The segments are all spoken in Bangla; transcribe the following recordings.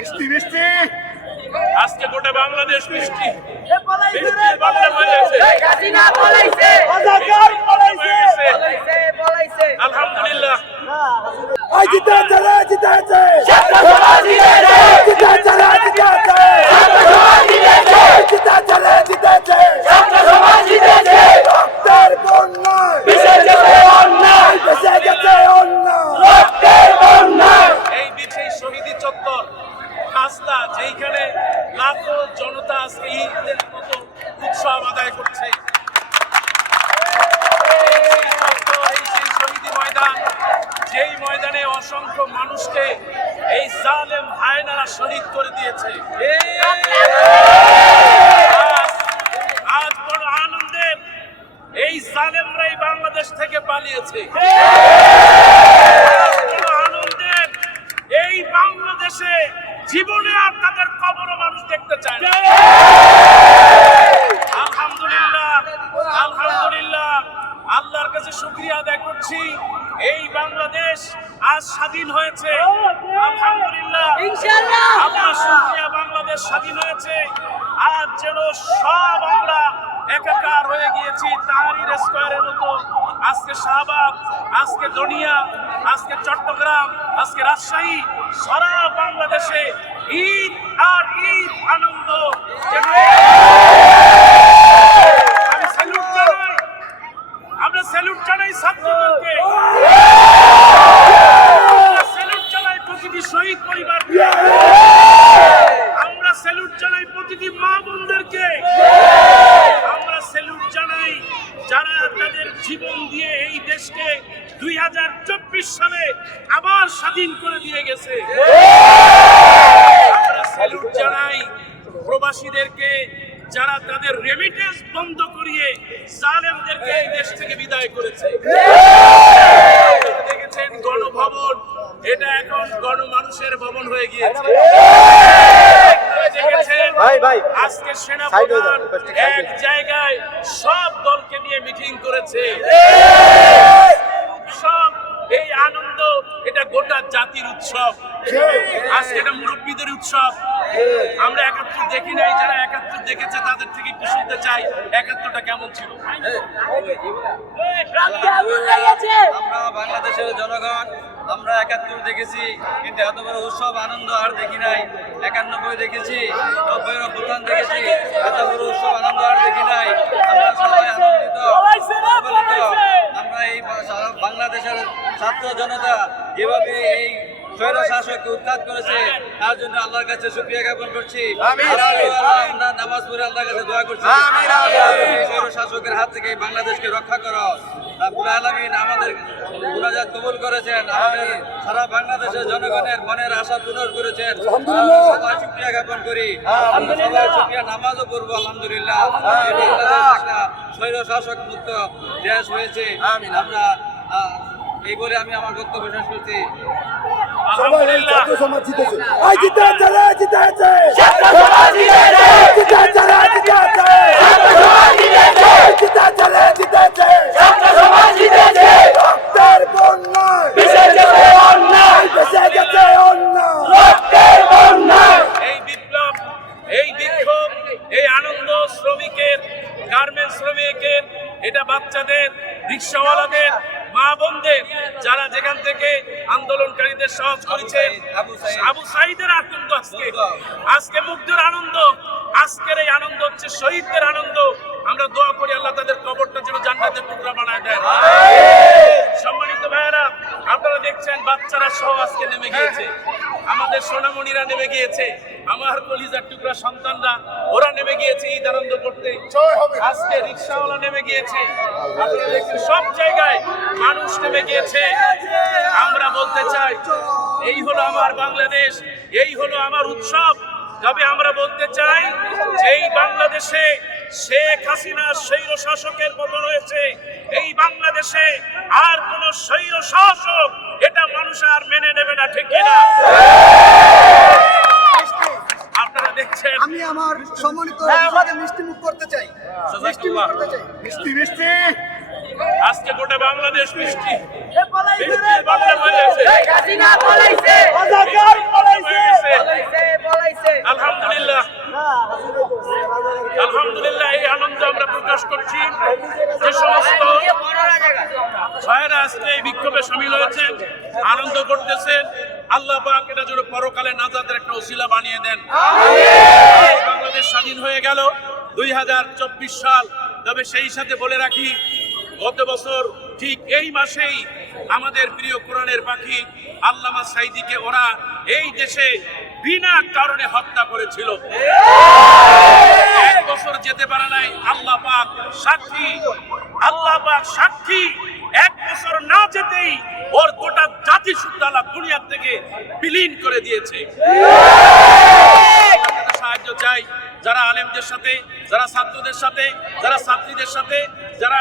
মিষ্টি মিষ্টি আজকে গোটা বাংলাদেশ বৃষ্টি। বৃষ্টির বাংলা হয়েছে হাসিনা পলাইছে রাজাকার পালাইছে পলাইছে পলাইছে আলহামদুলিল্লাহ আই জিতে চলে জিতেছে ছাত্র সমাজ জিতেছে জিতে চলে জিতেছে ছাত্র সমাজ জিতেছে জিতে চলে জিতেছে ছাত্র সমাজ জিতেছে রক্তের বন্যায় বেঁচে গেছে অন্যায় বেঁচে গেছে অন্যায় রক্তের বন্যায় এই বিচে শহীদি চত্বর রাস্তা যেইখানে লাখো জনতা আজকে ঈদের মতো উৎসব আদায় করছে। যেই ময়দানে অসংখ্য মানুষকে এই জালেম হায়নারা শহীদ করে দিয়েছে। আজ বড় আনন্দের এই জালেমরাই বাংলাদেশ থেকে পালিয়েছে বড় আনন্দের এই বাংলাদেশে জীবনে আর তাদের কবরও মানুষ দেখতে চায় না। আলহামদুলিল্লাহ আলহামদুলিল্লাহ আল্লাহর কাছে শুক্রিয়া আদায় করছি। এই বাংলাদেশ আজ স্বাধীন হয়েছে। আলহামদুলিল্লাহ ইনশাআল্লাহ! শুক্রিয়া বাংলাদেশ স্বাধীন হয়েছে। আজ যেন সব আমরা একাকার হয়ে গিয়েছি তাহারির স্কোয়ারের মতো। আজকে শাহবাগ আজকে দনিয়া আজকে চট্টগ্রাম আজকে রাজশাহী সারা বাংলাদেশে ঈদ আর ঈদ আমরা স্যালুট জানাই ছাত্রদেরকে স্যালুট জানাই প্রতিটি শহীদ আমরা স্যালুট জানাই প্রতিটি মা বোনদেরকে আমরা স্যালুট জানাই যারা তাদের জীবন দিয়ে এই দেশকে দুই হাজার চব্বিশ সালে আবার স্বাধীন করে দিয়ে গেছে আমরা স্যালুট জানাই। প্রবাসীদেরকে যারা তাদের রেমিটেন্স বন্ধ করিয়ে জালেমদেরকে এই দেশ থেকে বিদায় করেছে। দেখেছেন গণভবন? এটা এখন গণমানুষের ভবন হয়ে গিয়েছে। দেখেছেন? আজকে সেনাপ্রধান এক জায়গায় সব দলকে নিয়ে মিটিং করেছে। উৎসব এই আনন্দ এটা গোটা জাতির উৎসব। আজকে এটা মুরব্বীদের উৎসব। আমরা একাত্তর দেখি নাই, যারা একাত্তর দেখেছে তাদের থেকে একটু শুনতে চাই, একাত্তরটা কেমন ছিল? আমরা বাংলাদেশের জনগণ, আমরা একাত্তর দেখেছি, কিন্তু এত বড় উৎসব, আনন্দ আর দেখি নাই। একানব্বই দেখেছি নব্বইয়ের অভ্যুত্থান দেখেছি, এত বড় উৎসব, আনন্দ আর দেখি নাই। আমরা সবাই আনন্দিত। আমরা এই বাংলাদেশের ছাত্র জনতা যেভাবে এই স্বৈর শাসককে উৎখাত করেছে তার জন্য আল্লাহর কাছে শুক্রিয়া জ্ঞাপন করছি। আমরা নামাজ পড়ে আল্লাহর কাছে দোয়া করছি। শাসকের হাত থেকে বাংলাদেশকে রক্ষা করো। রাব্বুল আলামিন আমাদের মুনাজাত কবুল করেছেন। আমাদের সারা বাংলাদেশের জনগণের মনের আশা পূরণ করেছেন। সবাই শুক্রিয়া জ্ঞাপন করি। সবাই শুক্রিয়া নামাজও পড়ব আলহামদুলিল্লাহ। স্বৈর শাসক মুক্ত দেশ হয়েছে। আমরা এই বলে আমি আমার বক্তব্য শেষ করছি। সবাই এই আলহামদুলিল্লাহ। ছাত্র সমাজ জিতেছে। আই জিতে চলে জিতেছে ছাত্র সমাজ জিতেছে জিতে চলে জিতেছে ছাত্র সমাজ জিতেছে জিতে চলে জিতেছে ছাত্র সমাজ জিতেছে রক্তের বন্যায়। বেঁচে গেছে অন্যায়। বেঁচে গেছে অন্যায়। রক্তের বন্যায়। এই বিপ্লব এই বিক্ষোভ এই আনন্দ শ্রমিকের গার্মেন্টস শ্রমিকের এটা বাচ্চাদের রিক্সাওয়ালাদের মা বোনদের যারা যেখান থেকে আন্দোলনকারীদের সহজ করেছেন আবু আবু সাইদের আনন্দ আজকে। আজকে মুগ্ধের আনন্দ আজকের এই আনন্দ হচ্ছে শহীদদের আনন্দ। আমরা দোয়া করি আল্লাহ তাদের কবরটা যেন জান্নাতের টুকরা বানায় দেন সম্মানিত ভাইয়েরা আপনারা দেখছেন বাচ্চারা সহ আজকে নেমে গিয়েছে। আমাদের সোনামণিরা নেমে গিয়েছে। আমার কলিজার টুকরা সন্তানরা ওরা নেমে গিয়েছে ঈদ আনন্দ করতে। আজকে রিক্সাওয়ালা নেমে গিয়েছে। আপনারা দেখছেন সব জায়গায় মানুষ নেমে গিয়েছে। আমরা বলতে চাই এই হলো আমার বাংলাদেশ এই হলো আমার উৎসব। তবে আমরা বলতে চাই যে এই বাংলাদেশে শেখ হাসিনা স্বৈর শাসকের পতন হয়েছে এই বাংলাদেশে আর কোন স্বৈর শাসক এটা মানুষ আর মেনে নেবে না ঠিক কিনা? আমি আমার সম্মানিত হ্যাঁ, মিষ্টিমুখ করতে চাই। মিষ্টিমুখ করতে চাই। মিষ্টি মিষ্টি। আজকে গোটা বাংলাদেশ মিষ্টি। আলহামদুলিল্লাহ। আলহামদুলিল্লাহ এই আনন্দ আমরা প্রকাশ করছি। যে সমস্ত ভাইয়েরা আজকে এই বিক্ষোভে সামিল হয়েছেন আনন্দ করতেছেন। রাজাকার পালাইছে হয়েছে। পলাইছে কবুলে নাজাতের একটা ওসিলা বানিয়ে দেন। বাংলাদেশ স্বাধীন হয়ে গেল দুই হাজার চব্বিশ সাল। তবে সেই সাথে বলে রাখি গত বছর ঠিক এই মাসেই আমাদের প্রিয় কোরআনের পাখি আল্লামা সাইদিকে ওরা এই দেশে বিনা কারণে হত্যা করেছিল। এক বছর যেতে পারে নাই আল্লাহ পাক সাক্ষী আল্লাহ পাক সাক্ষী। এক বছর না যেতেই ওর গোটা জাতি সুদ্দালা দুনিয়ার থেকে বিলীন করে দিয়েছে। সাহায্য চাই যারা আলেমদের সাথে, যারা ছাত্রদের সাথে, যারা ছাত্রীদের সাথে, যারা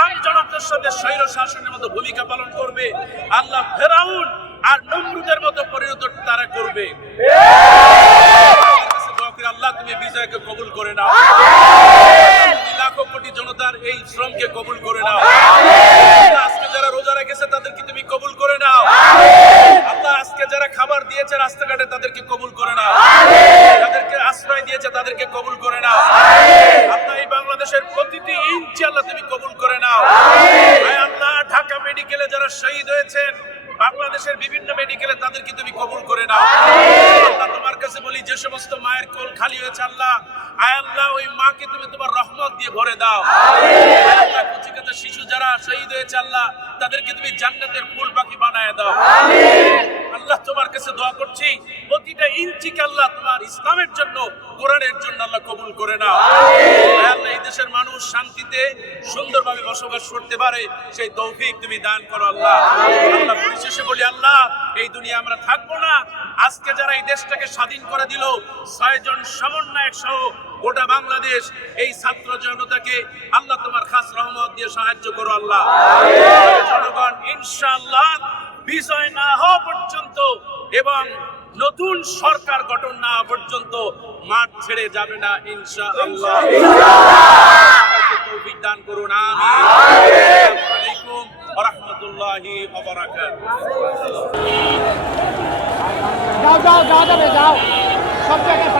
আম জনতার সাথে স্বৈর শাসনের মতো ভূমিকা পালন করবে। আল্লাহ ফেরাউন আর নমরুদের মতো পরিণত তারা করবে। আল্লাহ তুমি বিজয়কে কবুল করে নাও। লাখো কোটি জনতার এই শ্রমকে কবুল করে নাও আল্লাহ, আজকে যারা রোজা রেখেছে তাদেরকে তুমি কবুল করে নাও আল্লাহ আজকে যারা খাবার দিয়েছে রাস্তাঘাটে তাদেরকে কবুল করে নাও যাদেরকে আশ্রয় দিয়েছে তাদেরকে কবুল করে নাও আল্লাহ এই বাংলাদেশের প্রতিটি ইঞ্চি আল্লাহ তুমি কবুল করে নাও আয় আল্লাহ ঢাকা মেডিকেলে যারা শহীদ হয়েছেন বাংলাদেশের বিভিন্ন মেডিকেলে তাদেরকে তুমি কবুল করে নাও। আল্লাহ তোমার কাছে বলি, যে সমস্ত মায়ের কোল খালি হয়েছে আল্লাহ, আয় আল্লাহ, ওই মাকে তুমি তোমার রহমত দিয়ে ভরে দাও। আল্লাহ শিশু যারা শহীদ হয়েছে আল্লাহ, তাদেরকে তুমি জান্নাতের ফুল পাখি বানায় দাও। কাছে দোয়া করছি প্রতিটা ইঞ্চিকে আল্লাহ তোমার ইসলামের জন্য কোরআনের জন্য আল্লাহ কবুল করে আয় আল্লাহ এই দেশের মানুষ শান্তিতে সুন্দরভাবে বসবাস করতে পারে সেই তৌফিক তুমি দান করো আল্লাহ। আল্লাহ পরিশেষে বলি আল্লাহ এই দুনিয়া আমরা থাকব না। আজকে যারা এই দেশটাকে স্বাধীন করে দিল ছয়জন সমন্বয়ক সহ গোটা বাংলাদেশ এই ছাত্র জনতাকে আল্লাহ তোমার খাস রহমত দিয়ে সাহায্য করো আল্লাহ। জনগণ ইনশাআল্লাহ বিজয় না হওয়া পর্যন্ত এবং নতুন সরকার গঠন না পর্যন্ত মাঠ ছেড়ে যাবে না ইনশাআল্লাহ। তৌফিক দান করুন আমিন। আসসালামু আলাইকুম ওয়া রাহমাতুল্লাহি ওয়া বারাকাতুহু যাও যাও যাওয়া যাবে যাও। সব জায়গায়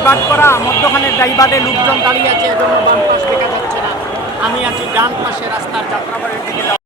ডাইভার্ট করা, মধ্যখানে ডাইভার্টে লোকজন দাঁড়িয়ে আছে, এজন্য বাম পাশ দেখা যাচ্ছে না। আমি আছি ডান পাশে রাস্তার যাত্রাবাড়ির দিকে